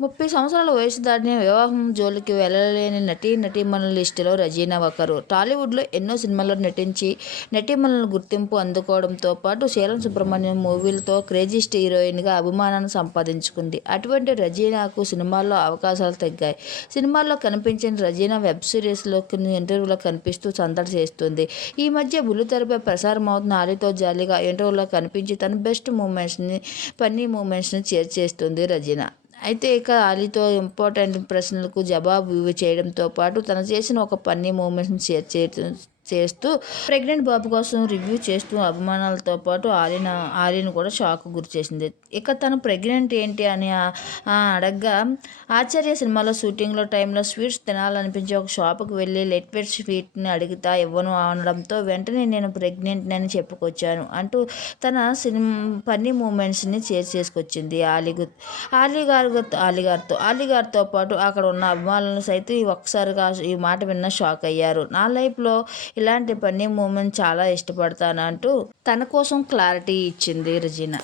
ముప్పై సంవత్సరాల వయసు దాటిన వివాహం జోలికి వెళ్ళలేని నటీ నటీమణుల లిస్టులో రజీనా ఒకరు టాలీవుడ్లో ఎన్నో సినిమాల్లో నటించి నటీమణుల గుర్తింపు అందుకోవడంతో పాటు శీలం సుబ్రహ్మణ్యం మూవీలతో క్రేజిస్ట్ హీరోయిన్గా అభిమానాన్ని సంపాదించుకుంది. అటువంటి రజీనాకు సినిమాల్లో అవకాశాలు తగ్గాయి. సినిమాల్లో కనిపించిన రజీనా వెబ్ సిరీస్లో కొన్ని ఇంటర్వ్యూలో కనిపిస్తూ సందడి చేస్తుంది. ఈ మధ్య బుల్లితెరపై ప్రసారం అవుతున్న ఆలితో జాలీగా ఇంటర్వ్యూలో కనిపించి తన బెస్ట్ మూమెంట్స్ని ఫన్నీ మూమెంట్స్ని షేర్ చేస్తుంది రజీనా. అయితే ఇక అలీతో ఇంపార్టెంట్ ప్రశ్నలకు జవాబు చేయడంతో పాటు తను చేసిన ఒక ఫన్నీ మూమెంట్స్ని షేర్ చేయడం చేస్తూ ప్రెగ్నెంట్ బాబు కోసం రివ్యూ చేస్తూ అభిమానాలతో పాటు ఆలిన ఆలిని కూడా షాక్ గురి చేసింది. ఇక తను ప్రెగ్నెంట్ ఏంటి అని అడగ్గా ఆచార్య సినిమాలో షూటింగ్లో టైంలో స్వీట్స్ తినాలనిపించి ఒక షాప్కి వెళ్ళి లెట్ వెట్ స్వీట్ని అడిగితా ఇవ్వను అనడంతో వెంటనే నేను ప్రెగ్నెంట్ అని చెప్పుకొచ్చాను అంటూ తన సినిమా పన్నీ మూమెంట్స్ని చేర్ చేసుకొచ్చింది ఆలీ ఆలిగారు ఆలిగారితో ఆలిగారితో పాటు అక్కడ ఉన్న అభిమానులను సైతం ఒకసారిగా ఒక్కసారిగా ఈ మాట విన్న షాక్ అయ్యారు. నా లైఫ్లో ఇలాంటి పని మూమెంట్ చాలా ఇష్టపడతాను అంటూ తన కోసం క్లారిటీ ఇచ్చింది రజీనా.